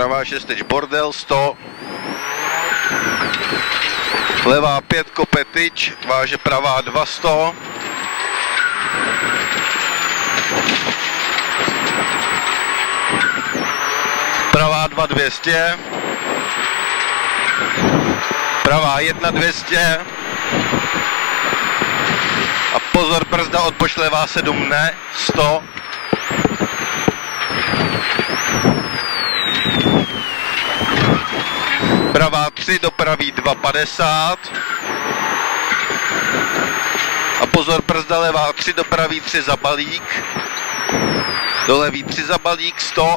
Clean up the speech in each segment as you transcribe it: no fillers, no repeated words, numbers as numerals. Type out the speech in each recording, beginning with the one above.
Pravá 6 tyč bordel 100. Levá 5 kope tyč, váže pravá 2 100. Pravá 2 200. Pravá 1 200. A pozor, brzda odboč levá 7 ne, 100. Pravá 3 do pravý 2,50. A pozor, brzda levá 3 do pravý 3 za balík. Do levý 3 za balík 100.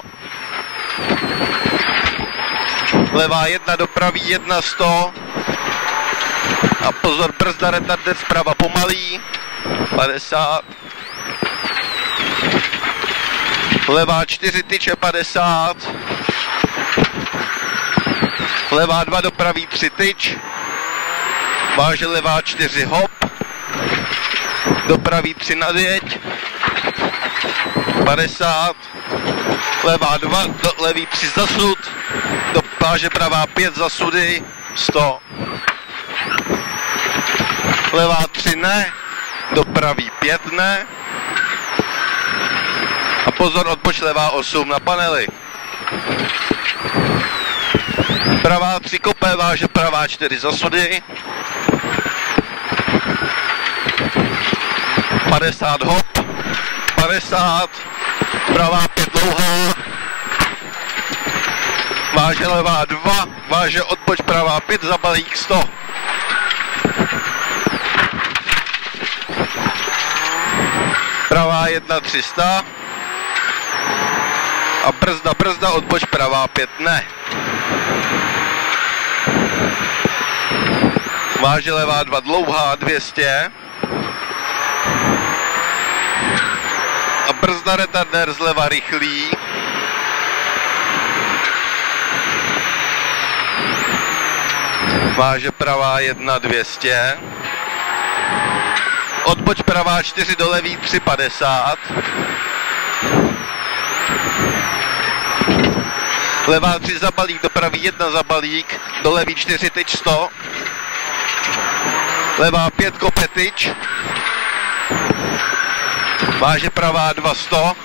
Levá 1 do pravý 1 100. A pozor, brzda retarder zprava pomalý 50. Levá 4 tyče 50. Levá 2 do pravý 3 tyč. Váže levá 4 hop. Do pravý 3 nadjeď. 50. Levá 2 do levý 3 zasud. Do váže pravá 5 zasudy 100. Levá 3 ne. Do pravý 5 ne. A pozor, odboč levá 8 na panely. Pravá 3 kopé, váže pravá 4 zasudy. 50 hop. 50. Pravá 5 dlouhá. Váže levá 2. Váže odboč pravá 5 za balík 100. Pravá 1 300. A brzda, odboč pravá 5 ne. Váže levá 2 dlouhá 200. A brzda retardér zleva rychlý. Váže pravá 1 200. Odboč pravá 4 do levý 3,50. Levá 3 za balík, do pravý 1 za balík, do levý 4 tyč 100. Levá 5 kope tyč. Váže pravá 2 100.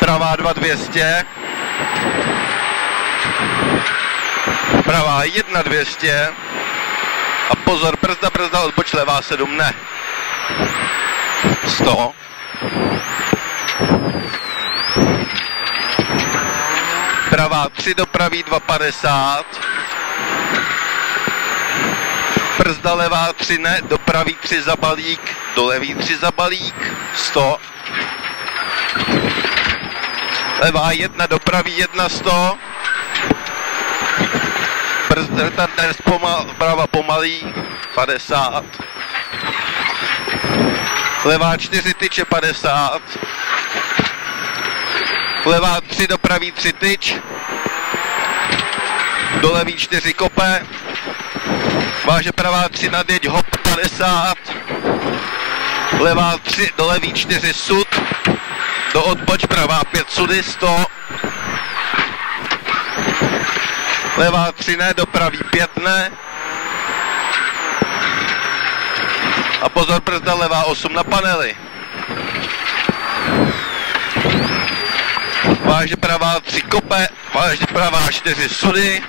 Pravá 2 200. Pravá 1 200. A pozor, brzda, odboč levá 7 ne. 100. Pravá 3 do pravý 2,50. Brzda levá 3 ne, do pravý 3 za balík, do levý 3 za balík 100. Levá 1 do pravý 1 100. Brzda retardér zprava pomalý 50. Levá 4 tyče 50. Levá 3 do pravý 3 tyč. Do levý 4 kope. Váže pravá 3 nadjeď hop 50. Levá 3 do levý 4 sud. Do odboč pravá 5 sudy 100. Levá 3 ne, do pravý 5 ne. A pozor, brzda levá 8 na panely. Váže pravá 3 kope, váže pravá 4 sudy.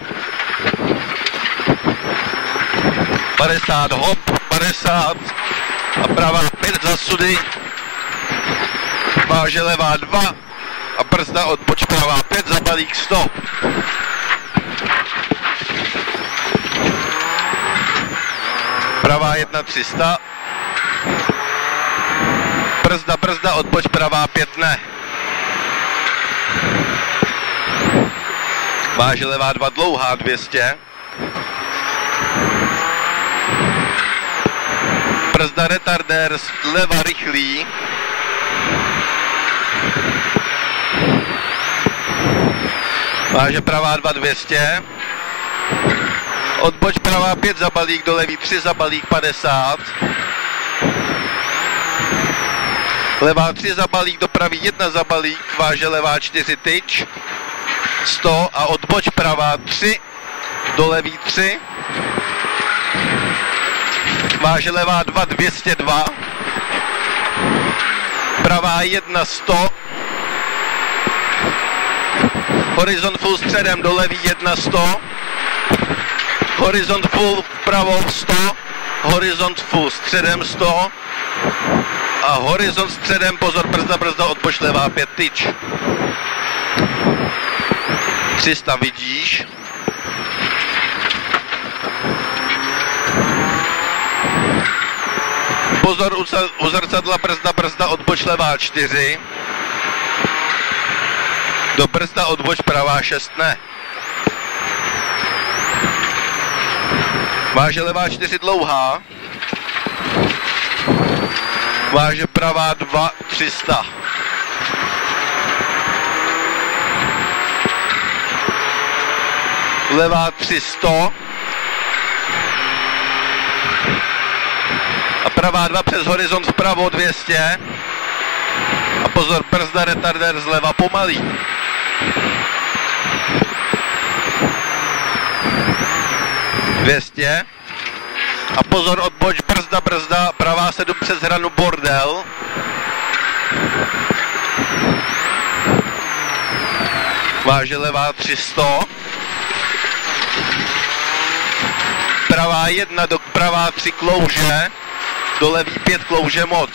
50 hop, 50. A pravá 5 za sudy. Váže levá 2. A brzda odboč pravá 5 za balík 100. Pravá 1 300. Brzda, odboč pravá 5 ne. Váže levá 2 dlouhá 200. Brzda retardér leva rychlý. Váže pravá 2 200. Odboč pravá 5 za balík, do levý 3 za balík 50. Levá 3 za balík, do pravý 1 za balík, váže levá 4 tyč, 100 a odboč pravá 3, do levý 3, váže levá 2, 202, pravá 1, 100, horizont full středem, do levý 1, 100, horizont full vpravo 100, horizont full středem 100 a horizont středem, pozor, brzda, odboč levá 5 tyč. 300 vidíš. Pozor, u zrcadla brzda, odboč levá 4. Do brzda, odboč pravá 6 ne. Váže levá 4 dlouhá. Váže pravá 2, 300. Levá 300. A pravá 2 přes horizont vpravo 200. A pozor, brzda, retardér zleva pomalý. (200) a pozor, odboč, brzda, pravá 7 přes hranu bordel. Váže levá 300. Pravá 1 do pravá 3 klouže, do levý 5 klouže moc.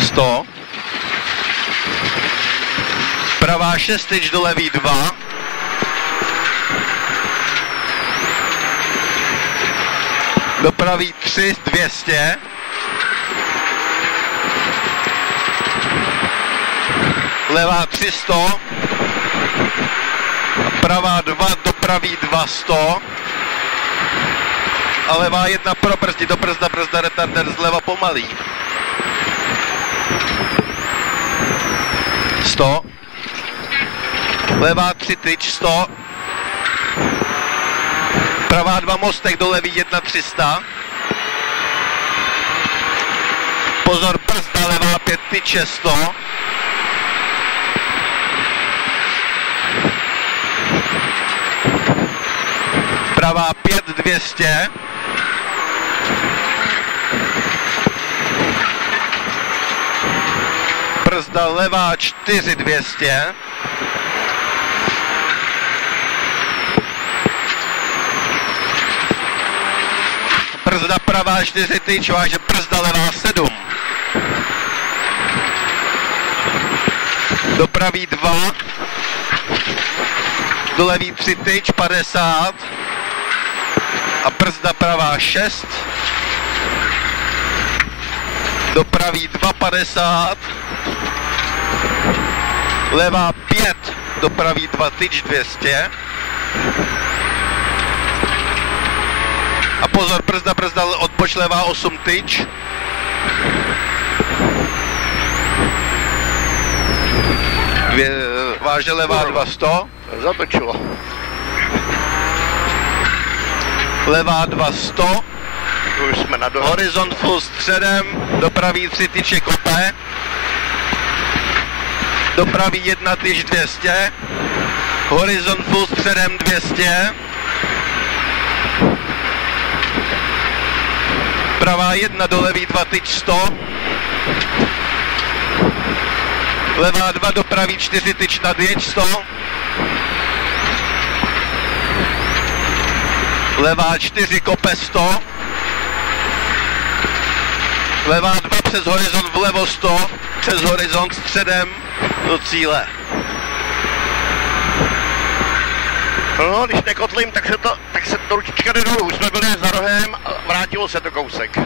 100. Pravá 6 tyč, do levý 2. Do pravý 3, 200. Levá 300. Pravá 2, do pravý 200. A levá 1 pro brzdi, do brzda, retardér zleva pomalý. 100. Levá 3 tyč, 100. Pravá 2 mostek, do levý 1, 300. Pozor, brzda, levá 5 tyče, 100. Pravá 5, 200. Brzda, levá 4, 200. Brzda pravá 4 tyč, váže brzda levá 7. Do pravý 2. Do levý 3 tyč, 50. A brzda pravá 6. Do pravý 2, 50. Levá 5. Do pravý 2 tyč, 200. A pozor, brzda, odboč levá 8 tyč. Váže levá 2, 100. Zatočilo. Levá 2, 100. Už jsme na dole. Horizont full středem, do pravý 3 tyče kope. Do pravý 1 tyč, 200. Horizont full středem 200. Pravá 1, do levý 2 tyč, 100. Levá 2, do pravý 4 tyč, nadjeď, 100. Levá 4 kope 100. Levá 2 přes horizont vlevo 100. Přes horizont středem do cíle. No, když nekotlím, tak se to ručička jde dolů. Už jsme byli za rohem a vrátilo se to kousek.